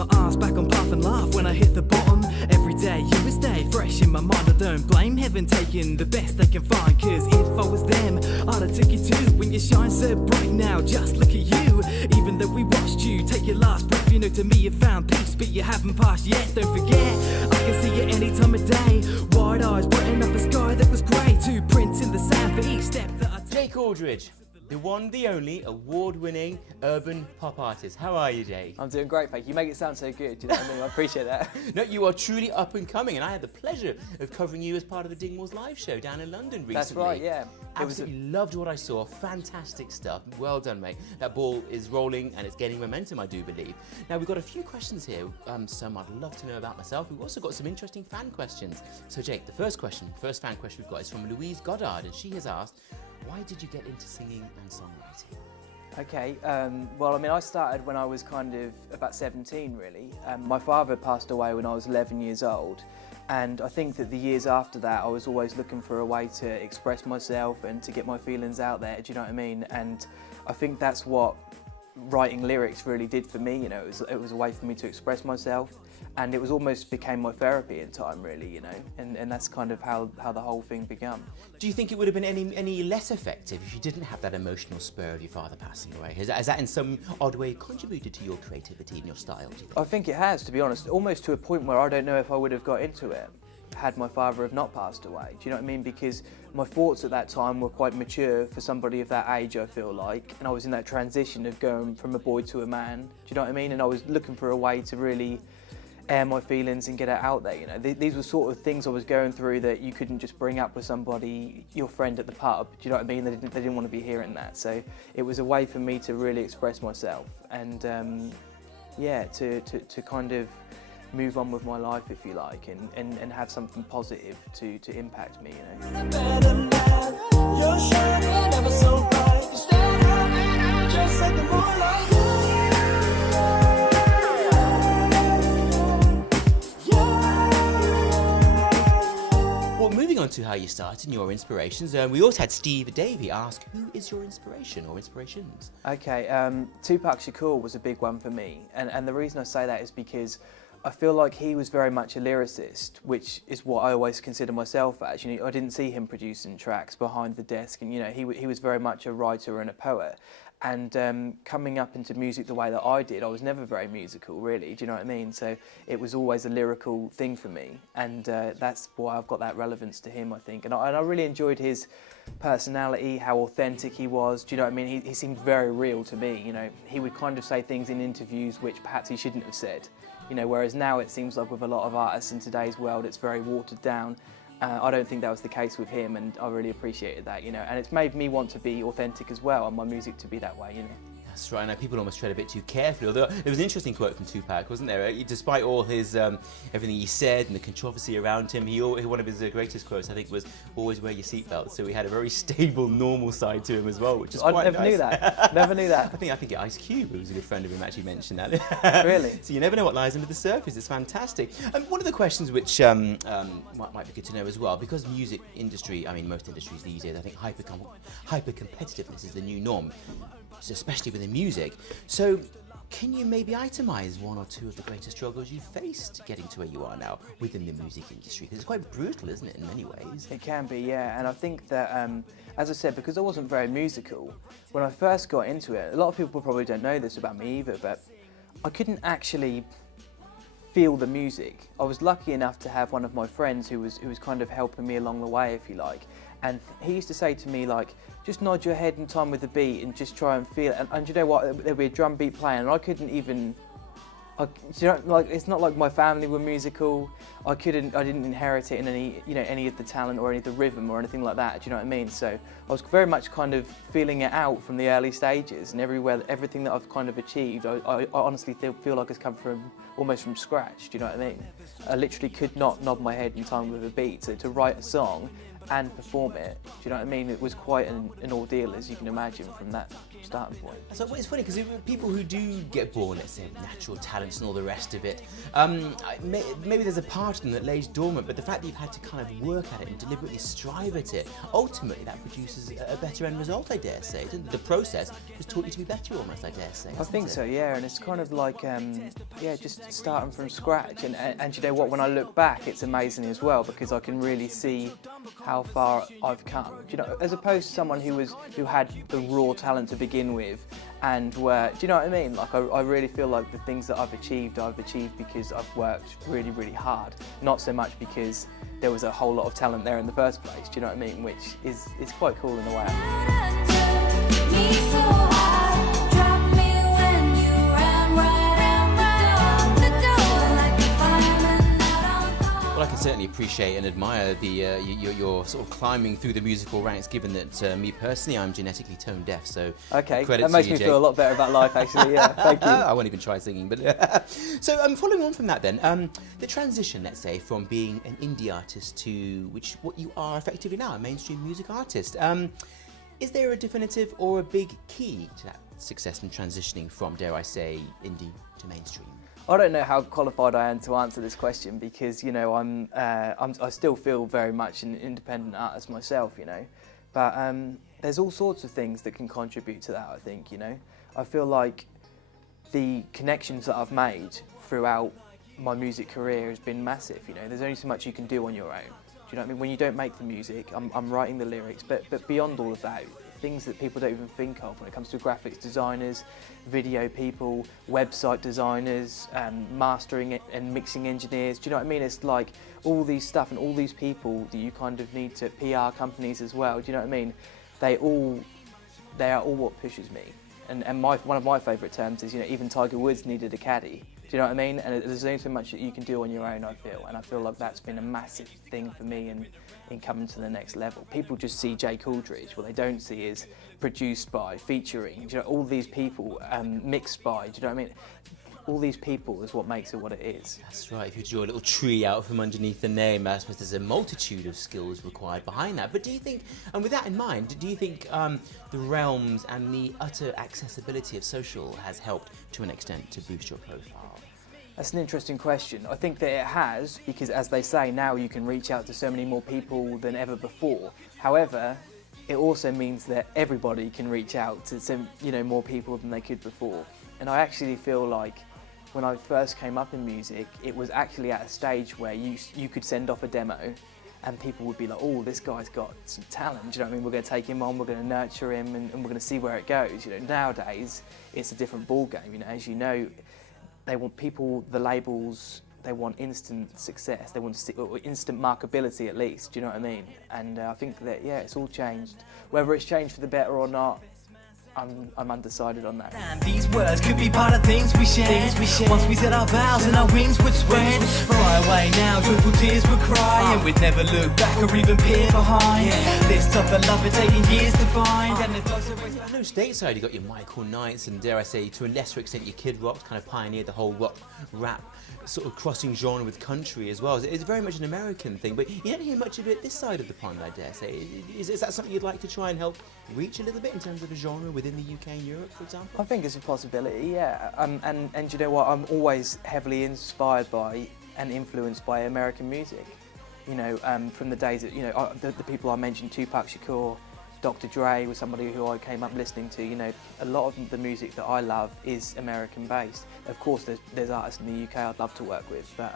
my ass back on path and laugh when I hit the bottom. Every day you will stay fresh in my mind. I don't blame heaven taking the best they can find, cause if I was them, I'd have took you too. When you shine so bright now, just look at you. Even though we watched you take your last breath, you know to me you found peace, but you haven't passed yet. Don't forget, I can see you any time of day. Wide eyes brighten up a sky that was grey. Two prints in the sand for each step that I take. Jake Aldridge, the one, the only, award-winning urban pop artist. How are you, Jake? I'm doing great, thank you. You make it sound so good, do you know what I mean? I appreciate that. No, you are truly up and coming, and I had the pleasure of covering you as part of the Dingwalls live show down in London recently. That's right, yeah. Absolutely loved what I saw. Fantastic stuff. Well done, mate. That ball is rolling and it's gaining momentum, I do believe. Now, we've got a few questions here, some I'd love to know about myself. We've also got some interesting fan questions. So, Jake, the first fan question we've got is from Louise Goddard, and she has asked, why did you get into singing and songwriting? Okay, well, I mean, I started when I was kind of about 17, really. My father passed away when I was 11 years old, and I think that the years after that, I was always looking for a way to express myself and to get my feelings out there, do you know what I mean? And I think that's what writing lyrics really did for me, you know. It was a way for me to express myself, and it was almost became my therapy in time, really, you know, and that's kind of how the whole thing began. Do you think it would have been any less effective if you didn't have that emotional spur of your father passing away? Has that in some odd way contributed to your creativity and your style, do you think? I think it has, to be honest, almost to a point where I don't know if I would have got into it had my father have not passed away. Do you know what I mean? Because my thoughts at that time were quite mature for somebody of that age, I feel like, and I was in that transition of going from a boy to a man. Do you know what I mean? And I was looking for a way to really air my feelings and get it out there, you know. These were sort of things I was going through that you couldn't just bring up with somebody, your friend at the pub. Do you know what I mean? They didn't want to be hearing that. So it was a way for me to really express myself and yeah, to kind of move on with my life, if you like, and have something positive to impact me, you know. Well, moving on to how you started and your inspirations, we also had Steve Davey ask, who is your inspiration or inspirations? Okay, Tupac Shakur was a big one for me, and the reason I say that is because I feel like he was very much a lyricist, which is what I always consider myself as. You know, I didn't see him producing tracks behind the desk, and you know, he was very much a writer and a poet. And coming up into music the way that I did, I was never very musical, really. Do you know what I mean? So it was always a lyrical thing for me, and that's why I've got that relevance to him, I think. And I really enjoyed his personality, how authentic he was. Do you know what I mean? He seemed very real to me. You know, he would kind of say things in interviews which perhaps he shouldn't have said. You know, whereas now it seems like with a lot of artists in today's world, it's very watered down. I don't think that was the case with him, and I really appreciated that, you know. And it's made me want to be authentic as well, and my music to be that way, you know. That's right. Now, people almost tread a bit too carefully. Although there was an interesting quote from Tupac, wasn't there? Despite all his everything he said and the controversy around him, one of his greatest quotes, I think, was "Always wear your seatbelt." So he had a very stable, normal side to him as well, which is quite nice. I never knew that. Never knew that. I think Ice Cube, who was a good friend of him, actually mentioned that. Really? So you never know what lies under the surface. It's fantastic. And one of the questions which might be good to know as well, because music industry, I mean, most industries these days, I think hyper competitiveness is the new norm, especially within music. So can you maybe itemise one or two of the greatest struggles you faced getting to where you are now within the music industry? Because it's quite brutal, isn't it, in many ways? It can be, yeah. And I think that, as I said, because I wasn't very musical, when I first got into it, a lot of people probably don't know this about me either, but I couldn't actually feel the music. I was lucky enough to have one of my friends who was kind of helping me along the way, if you like. And he used to say to me, like, just nod your head in time with the beat and just try and feel it. And you know what? There'd be a drum beat playing, and I couldn't even. You know, like, it's not like my family were musical. I didn't inherit it in any of the talent or any of the rhythm or anything like that. Do you know what I mean? So I was very much kind of feeling it out from the early stages, and everything that I've kind of achieved, I honestly feel like it's come from almost from scratch. Do you know what I mean? I literally could not nod my head in time with a beat. So to write a song and perform it, do you know what I mean? It was quite an ordeal, as you can imagine, from that starting point. So it's funny because people who do get born, let's say, with natural talents and all the rest of it, maybe there's a part of them that lays dormant, but the fact that you've had to kind of work at it and deliberately strive at it, ultimately that produces a better end result, I dare say. The process has taught you to be better almost, I dare say. I think so, yeah, and it's kind of like, just starting from scratch. And you know what, when I look back, it's amazing as well, because I can really see how far I've come. You know, as opposed to someone who had the raw talent to begin with, and were, do you know what I mean? Like, I really feel like the things that I've achieved because I've worked really, really hard. Not so much because there was a whole lot of talent there in the first place, do you know what I mean? Which is quite cool in a way. Well, I can certainly appreciate and admire your sort of climbing through the musical ranks, given that me personally, I'm genetically tone deaf, so okay, credit that makes to you, me Jake. feel a lot better about life, actually, yeah, thank you. I won't even try singing, but so following on from that then, the transition, let's say, from being an indie artist to what you are effectively now, a mainstream music artist, is there a definitive or a big key to that success in transitioning from, dare I say, indie to mainstream? I don't know how qualified I am to answer this question, because, you know, I still feel very much an independent artist myself, you know, but there's all sorts of things that can contribute to that, I think, you know. I feel like the connections that I've made throughout my music career has been massive, you know. There's only so much you can do on your own. Do you know what I mean? When you don't make the music, I'm writing the lyrics, but beyond all of that, things that people don't even think of when it comes to graphics designers, video people, website designers, mastering and mixing engineers. Do you know what I mean? It's like all these stuff and all these people that you kind of need to, PR companies as well. Do you know what I mean? They are all what pushes me. And one of my favourite terms is, you know, even Tiger Woods needed a caddy. Do you know what I mean? And there's only so much that you can do on your own, I feel. And I feel like that's been a massive thing for me in coming to the next level. People just see Jake Aldridge. What they don't see is produced by, featuring, do you know, all these people, mixed by, do you know what I mean? All these people is what makes it what it is. That's right, if you draw a little tree out from underneath the name, I suppose there's a multitude of skills required behind that. But do you think, and with that in mind, do you think the realms and the utter accessibility of social has helped to an extent to boost your profile? That's an interesting question. I think that it has, because as they say, now you can reach out to so many more people than ever before. However, it also means that everybody can reach out to some, you know, more people than they could before. And I actually feel like when I first came up in music, it was actually at a stage where you could send off a demo and people would be like, oh, this guy's got some talent, do you know what I mean? We're going to take him on, we're going to nurture him, and we're going to see where it goes. You know, nowadays, it's a different ball game. You know, as you know, they want people, the labels, they want instant success, they want instant marketability at least, do you know what I mean? And I think that, yeah, it's all changed. Whether it's changed for the better or not, I'm undecided on that. And these words could be part of things we shared. Once we said our vows and our wings would spread. Fly away now, joyful tears would cry, and we'd never look back or even peer behind. This type of love had taken years to find, and it does always. I know stateside you got your Michael Knights and, dare I say, to a lesser extent your Kid Rock kind of pioneered the whole rock rap sort of crossing genre with country as well. It's very much an American thing, but you don't hear much of it this side of the pond, I dare say. Is that something you'd like to try and help reach a little bit in terms of a genre within the UK and Europe, for example? I think it's a possibility, yeah. And you know what, I'm always heavily inspired by and influenced by American music. You know, from the days that, you know, the people I mentioned, Tupac Shakur, Dr. Dre was somebody who I came up listening to. You know, a lot of the music that I love is American based. Of course, there's artists in the UK I'd love to work with, but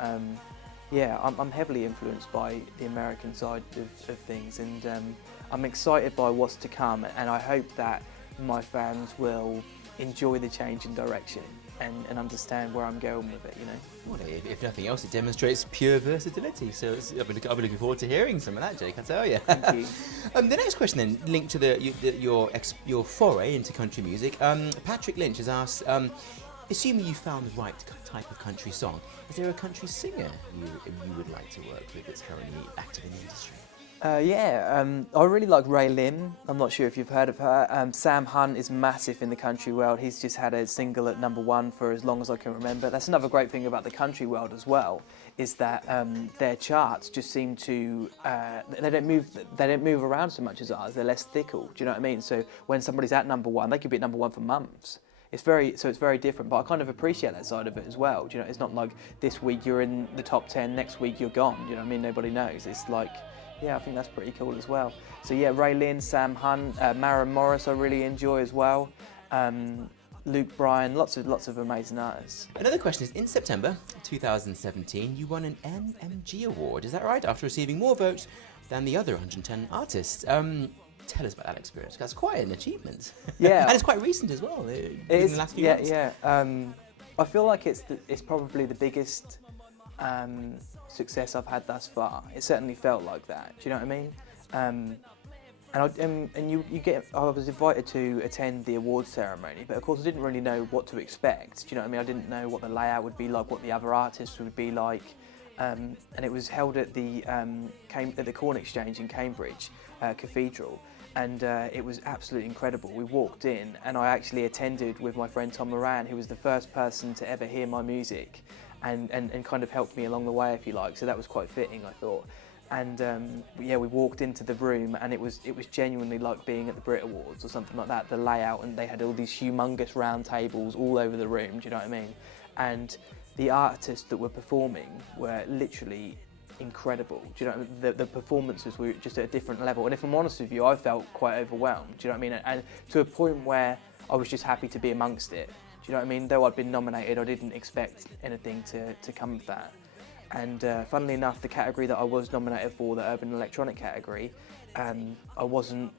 yeah, I'm heavily influenced by the American side of things, and I'm excited by what's to come, and I hope that my fans will enjoy the change in direction and understand where I'm going with it, you know. Well, if nothing else, it demonstrates pure versatility. So I'll be looking forward to hearing some of that, Jake, I tell you. Thank you. The next question then, linked to your foray into country music. Patrick Lynch has asked, assuming you found the right type of country song, is there a country singer you would like to work with that's currently active in the industry? I really like Reydon. I'm not sure if you've heard of her. Sam Hunt is massive in the country world. He's just had a single at #1 for as long as I can remember. That's another great thing about the country world as well, is that their charts just seem to they don't move around so much as ours. They're less fickle. Do you know what I mean? So when somebody's at #1, they could be at #1 for months. It's very different, but I kind of appreciate that side of it as well. Do you know, it's not like this week you're in the top 10, next week you're gone. Do you know what I mean? Nobody knows. It's like, yeah, I think that's pretty cool as well. So yeah, Reydon, Sam Hunt, Maren Morris I really enjoy as well. Luke Bryan, lots of amazing artists. Another question is, in September 2017, you won an NMG award. Is that right? After receiving more votes than the other 110 artists. Tell us about that experience. That's quite an achievement. Yeah, and it's quite recent as well. It in is, the last few months. Yeah. I feel like it's probably the biggest success I've had thus far. It certainly felt like that. Do you know what I mean? I was invited to attend the awards ceremony, but of course I didn't really know what to expect. Do you know what I mean? I didn't know what the layout would be like, what the other artists would be like, and it was held at the Corn Exchange in Cambridge Cathedral. And it was absolutely incredible. We walked in and I actually attended with my friend Tom Moran, who was the first person to ever hear my music and kind of helped me along the way, if you like. So that was quite fitting, I thought. And yeah, we walked into the room and it was genuinely like being at the Brit Awards or something like that, the layout, and they had all these humongous round tables all over the room, do you know what I mean? And the artists that were performing were literally incredible. Do you know, the performances were just at a different level, and if I'm honest with you, I felt quite overwhelmed. Do you know what I mean? And to a point where I was just happy to be amongst it. Do you know what I mean? Though I'd been nominated, I didn't expect anything to come of that. And funnily enough, the category that I was nominated for, the urban electronic category, I wasn't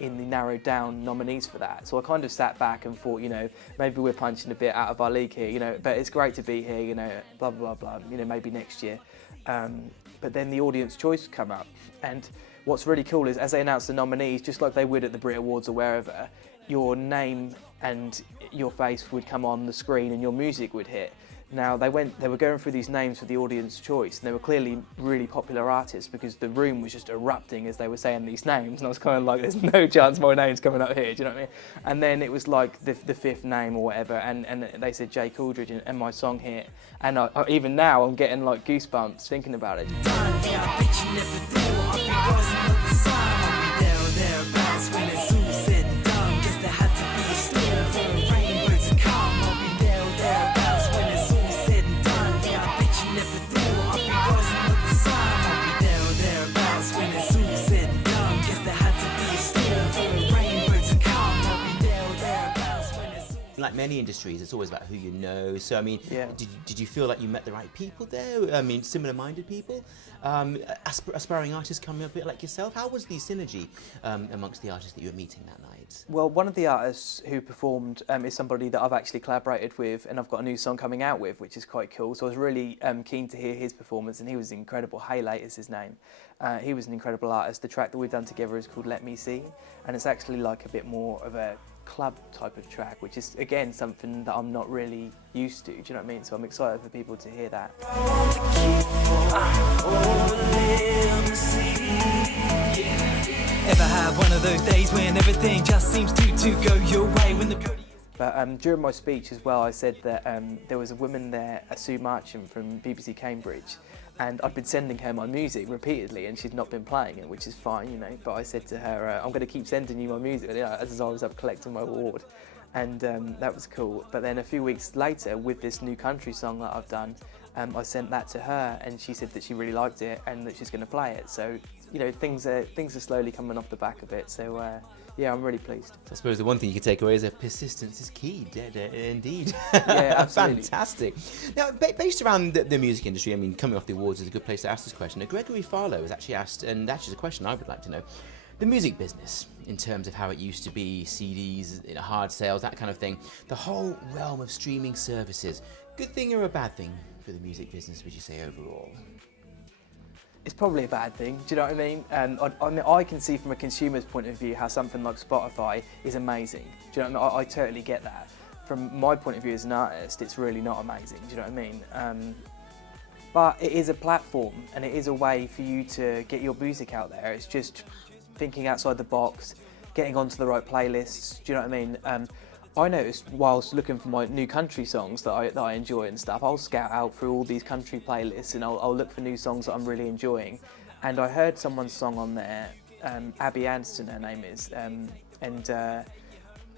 in the narrowed down nominees for that. So I kind of sat back and thought, you know, maybe we're punching a bit out of our league here, you know, but it's great to be here, you know, blah, blah, blah, you know, maybe next year. But then the audience choice come up, and what's really cool is as they announce the nominees, just like they would at the Brit Awards or wherever, your name and your face would come on the screen and your music would hit. Now they were going through these names for the audience choice, and they were clearly really popular artists because the room was just erupting as they were saying these names, and I was kind of like, there's no chance my name's coming up here, do you know what I mean? And then it was like the fifth name or whatever, and they said Jake Aldridge and my song hit, and even now I'm getting like goosebumps thinking about it. Like many industries, it's always about who you know. So, I mean, yeah. Did you feel like you met the right people there? I mean, similar-minded people? Aspiring artists coming up a bit like yourself? How was the synergy amongst the artists that you were meeting that night? Well, one of the artists who performed is somebody that I've actually collaborated with, and I've got a new song coming out with, which is quite cool. So I was really keen to hear his performance, and he was incredible. Haylate is his name. He was an incredible artist. The track that we've done together is called Let Me See, and it's actually like a bit more of a club type of track, which is again something that I'm not really used to, do you know what I mean? So I'm excited for people to hear that. Ever have one of those days when everything just seems to go your way when the But during my speech as well, I said that there was a woman there, Sue Marchant from BBC Cambridge, and I'd been sending her my music repeatedly and she'd not been playing it, which is fine, you know, but I said to her, I'm going to keep sending you my music, you know, as I was up collecting my award, and that was cool. But then a few weeks later, with this new country song that I've done, I sent that to her and she said that she really liked it and that she's going to play it. So, you know, things are slowly coming off the back of it, so yeah, I'm really pleased. I suppose the one thing you could take away is that persistence is key, indeed. Yeah, absolutely. Fantastic. Now, based around the music industry, I mean, coming off the awards is a good place to ask this question. Now, Gregory Farlow has actually asked, and actually it's a question I would like to know, the music business, in terms of how it used to be, CDs, you know, hard sales, that kind of thing, the whole realm of streaming services, good thing or a bad thing for the music business, would you say, overall? It's probably a bad thing, do you know what I mean? I mean, I can see from a consumer's point of view how something like Spotify is amazing. Do you know what I mean? I totally get that. From my point of view as an artist, it's really not amazing, do you know what I mean? but it is a platform and it is a way for you to get your music out there. It's just thinking outside the box, getting onto the right playlists. Do you know what I mean? I noticed whilst looking for my new country songs that I enjoy and stuff, I'll scout out through all these country playlists and I'll look for new songs that I'm really enjoying. And I heard someone's song on there, Abby Anderson, her name is,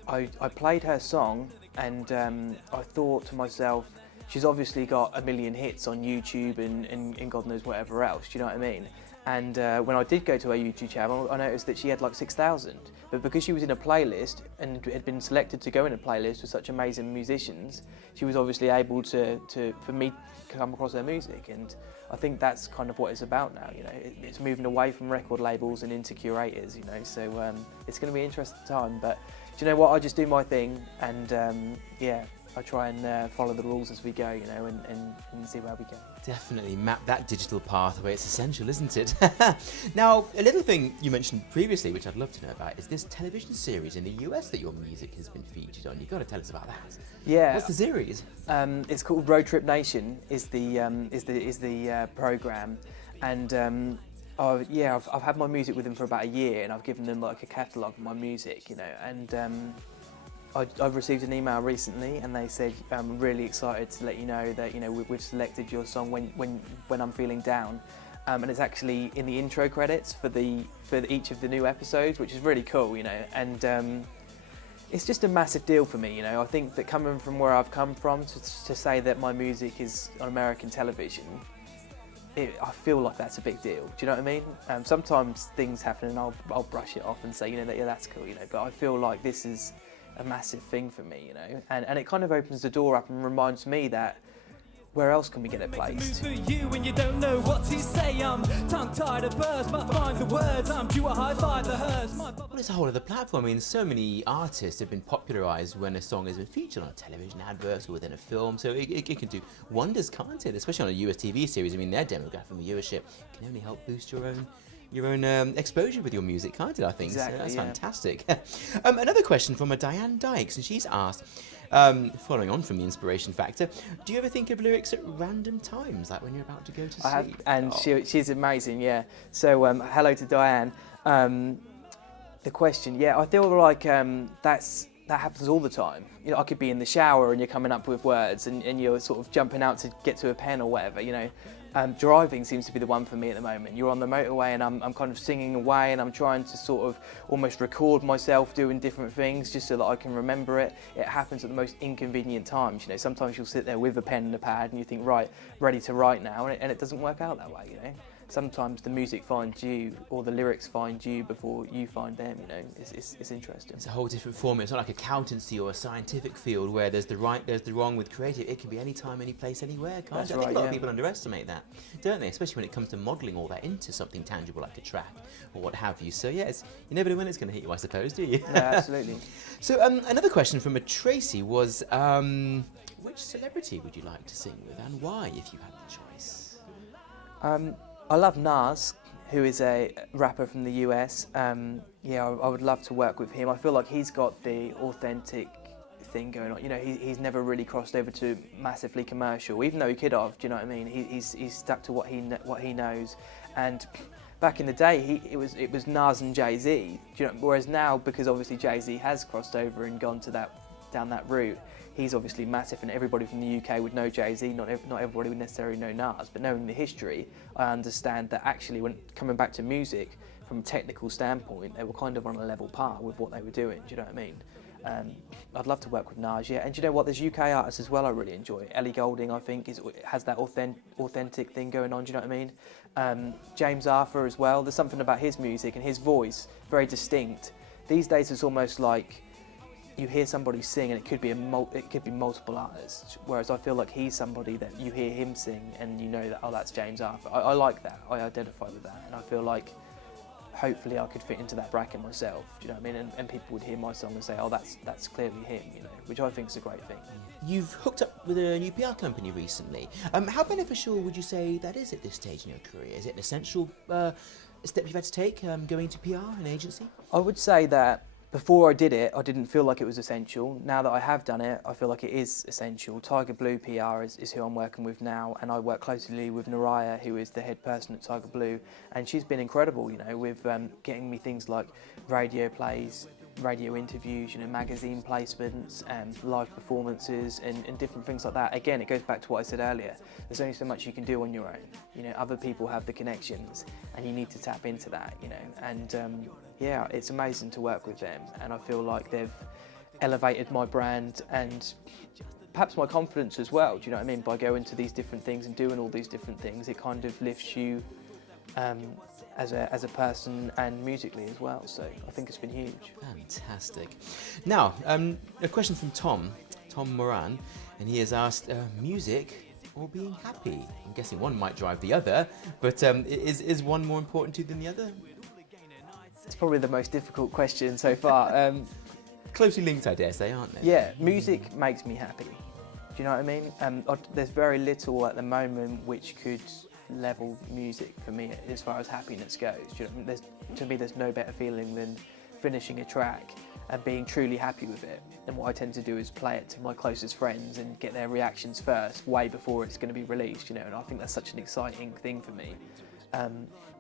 I played her song and I thought to myself, she's obviously got 1 million hits on YouTube and God knows whatever else, do you know what I mean? And when I did go to her YouTube channel, I noticed that she had like 6,000. But because she was in a playlist and had been selected to go in a playlist with such amazing musicians, she was obviously able for me to come across her music. And I think that's kind of what it's about now, you know. It's moving away from record labels and into curators, you know. So it's going to be an interesting time. But do you know what? I just do my thing and yeah, I try and follow the rules as we go, you know, and see where we go. Definitely map that digital pathway. It's essential, isn't it? Now, a little thing you mentioned previously, which I'd love to know about, is this television series in the US that your music has been featured on. You've got to tell us about that. Yeah. What's the series? It's called Road Trip Nation. Is the program, and I've had my music with them for about a year, and I've given them like a catalogue of my music, you know, and. I've received an email recently and they said, I'm really excited to let you know that, you know, we've selected your song when I'm feeling down. And it's actually in the intro credits for each of the new episodes, which is really cool, you know. And it's just a massive deal for me, you know. I think that coming from where I've come from to say that my music is on American television, I feel like that's a big deal. Do you know what I mean? Sometimes things happen and I'll brush it off and say, you know, yeah, that's cool, you know. But I feel like this is a massive thing for me, you know, and it kind of opens the door up and reminds me that where else can we get it placed? You when you don't know what to say, I'm tongue-tied at first, but find the words, I'm due a high-five the hers. Well, it's a whole other platform. I mean, so many artists have been popularised when a song has been featured on a television advert or within a film, so it can do wonders, can't it? Especially on a US TV series. I mean, their demographic and viewership can only help boost your own exposure with your music, can't it, I think? Exactly, so that's yeah. fantastic. Another question from a Diane Dykes, and she's asked, following on from the inspiration factor, do you ever think of lyrics at random times, like when you're about to go to sleep? I have, and she's amazing, yeah. So hello to Diane. The question, yeah, I feel like that happens all the time. You know, I could be in the shower and you're coming up with words and you're sort of jumping out to get to a pen or whatever, you know. Driving seems to be the one for me at the moment. You're on the motorway and I'm kind of singing away and I'm trying to sort of almost record myself doing different things just so that I can remember it. It happens at the most inconvenient times, you know. Sometimes you'll sit there with a pen and a pad and you think, right, ready to write now, and it doesn't work out that way, you know. Sometimes the music finds you or the lyrics find you before you find them, you know. It's interesting. It's a whole different form. It's not like accountancy or a scientific field where there's the right, there's the wrong with creative. It can be any time, any place, anywhere, can't That's it? I right, think a lot of yeah. people underestimate that, don't they? Especially when it comes to modelling all that into something tangible like a track or what have you. So yeah, you never know when it's going to hit you, I suppose, do you? No, absolutely. So another question from a Tracy was, which celebrity would you like to sing with and why, if you had the choice? I love Nas, who is a rapper from the US. Yeah, I would love to work with him. I feel like he's got the authentic thing going on. You know, he's never really crossed over to massively commercial, even though he could have. Do you know what I mean? He's stuck to what he knows. And back in the day, it was Nas and Jay-Z. Do you know? Whereas now, because obviously Jay-Z has crossed over and gone to down that route, he's obviously massive, and everybody from the UK would know Jay-Z. Not everybody would necessarily know Nas, but knowing the history, I understand that actually, when coming back to music, from a technical standpoint, they were kind of on a level par with what they were doing. Do you know what I mean? I'd love to work with Nas, yeah. And do you know what? There's UK artists as well I really enjoy. Ellie Goulding, I think, has that authentic thing going on. Do you know what I mean? James Arthur as well. There's something about his music and his voice, very distinct. These days, it's almost like you hear somebody sing and it could be multiple artists, whereas I feel like he's somebody that you hear him sing and you know that, oh, that's James Arthur. I like that. I identify with that, and I feel like hopefully I could fit into that bracket myself. Do you know what I mean? And people would hear my song and say, oh, that's clearly him, you know, which I think is a great thing. You've hooked up with a new PR company recently. How beneficial would you say that is at this stage in your career? Is it an essential step you've had to take, going to PR, an agency? I would say that Before I did it, I didn't feel like it was essential. Now that I have done it, I feel like it is essential. Tiger Blue PR is who I'm working with now, and I work closely with Naraya, who is the head person at Tiger Blue, and she's been incredible, you know, with getting me things like radio plays, radio interviews, you know, magazine placements, and live performances, and different things like that. Again, it goes back to what I said earlier. There's only so much you can do on your own. You know, other people have the connections, and you need to tap into that, you know, and yeah, it's amazing to work with them, and I feel like they've elevated my brand and perhaps my confidence as well. Do you know what I mean? By going to these different things and doing all these different things, it kind of lifts you as a person and musically as well. So I think it's been huge. Fantastic. Now, a question from Tom Moran, and he has asked, music or being happy? I'm guessing one might drive the other, but is one more important to you than the other? It's probably the most difficult question so far. Closely linked, I dare say, aren't they? Yeah, music makes me happy. Do you know what I mean? There's very little at the moment which could level music for me as far as happiness goes. Do you know what I mean? To me, there's no better feeling than finishing a track and being truly happy with it. And what I tend to do is play it to my closest friends and get their reactions first, way before it's going to be released. You know, and I think that's such an exciting thing for me.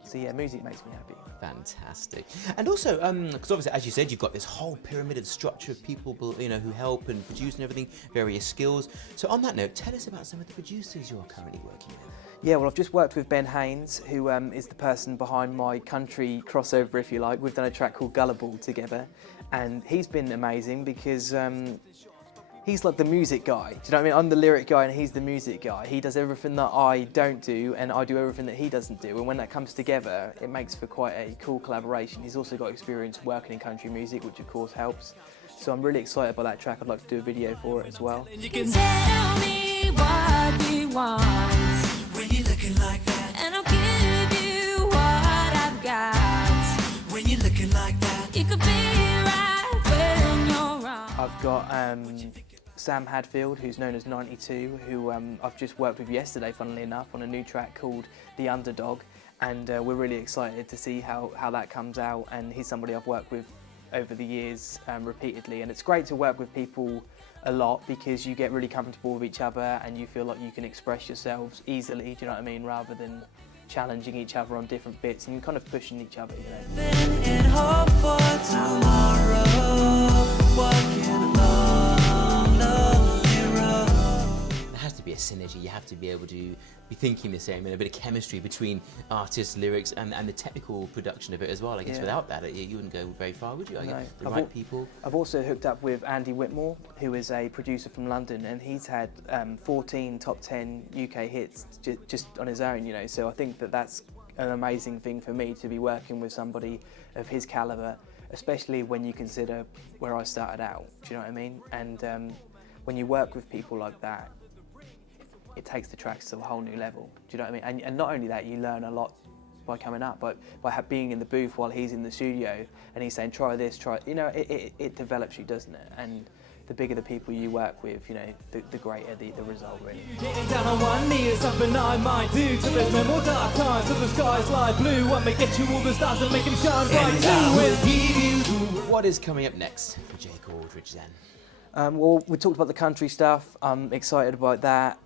So yeah, music makes me happy. Fantastic. And also, because obviously, as you said, you've got this whole pyramided structure of people, you know, who help and produce and everything, various skills. So on that note, tell us about some of the producers you're currently working with. Yeah, well, I've just worked with Ben Haynes, who is the person behind my country crossover, if you like. We've done a track called Gullible together, and he's been amazing because he's like the music guy. Do you know what I mean? I'm the lyric guy and he's the music guy. He does everything that I don't do and I do everything that he doesn't do. And when that comes together, it makes for quite a cool collaboration. He's also got experience working in country music, which of course helps. So I'm really excited by that track. I'd like to do a video for it as well. You can tell me what you want when you're looking like that, and I'll give you what I've got when you're looking like that. You could be right when you're wrong. I've got Sam Hadfield, who's known as 92, who I've just worked with yesterday, funnily enough, on a new track called The Underdog, and we're really excited to see how that comes out, and he's somebody I've worked with over the years repeatedly, and it's great to work with people a lot because you get really comfortable with each other and you feel like you can express yourselves easily, do you know what I mean, rather than challenging each other on different bits and kind of pushing each other, you know. And hope for tomorrow, walking along lonely road. There has to be a synergy. You have to be able to be thinking the same, and a bit of chemistry between artists, lyrics, and the technical production of it as well. I guess without that, you wouldn't go very far, would you? I guess the right people. I've also hooked up with Andy Whitmore, who is a producer from London, and he's had 14 top 10 UK hits just on his own, you know. So I think that's an amazing thing for me to be working with somebody of his calibre, especially when you consider where I started out. Do you know what I mean? And when you work with people like that, it takes the tracks to a whole new level. Do you know what I mean? And not only that, you learn a lot by coming up, but by being in the booth while he's in the studio and he's saying, try this, try, you know, it develops you, doesn't it? And the bigger the people you work with, you know, the greater the result, really. Getting down on one knee is something I might do till there's no more dark times, till the skies lie blue. I may get you all the stars and make them shine bright too. We'll give you the What is coming up next for Jake Aldridge then? Well, we talked about the country stuff. I'm excited about that.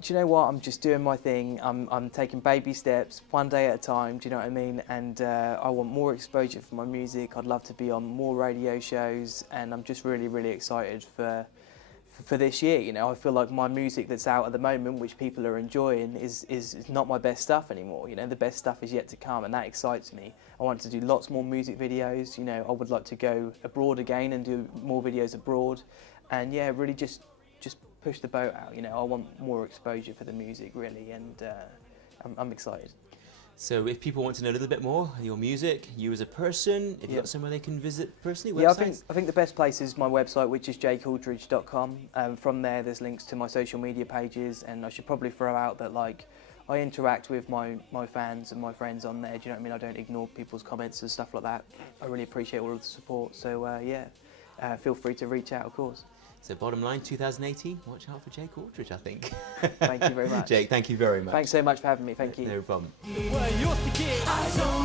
Do you know what? I'm just doing my thing. I'm taking baby steps, one day at a time. Do you know what I mean? And I want more exposure for my music. I'd love to be on more radio shows, and I'm just really, really excited for this year. You know, I feel like my music that's out at the moment, which people are enjoying, is not my best stuff anymore. You know, the best stuff is yet to come, and that excites me. I want to do lots more music videos. You know, I would like to go abroad again and do more videos abroad, and yeah, really just push the boat out. You know, I want more exposure for the music, really, and I'm excited. So if people want to know a little bit more, your music, you as a person, if you've got somewhere they can visit personally, Yeah, websites? I think the best place is my website, which is jakealdridge.com. From there, there's links to my social media pages, and I should probably throw out that, like, I interact with my fans and my friends on there. Do you know what I mean? I don't ignore people's comments and stuff like that. I really appreciate all of the support. So feel free to reach out, of course. So bottom line, 2018, watch out for Jake Aldridge, I think. Thank you very much. Jake, thank you very much. Thanks so much for having me. Thank you. No problem. way yours to get. I don't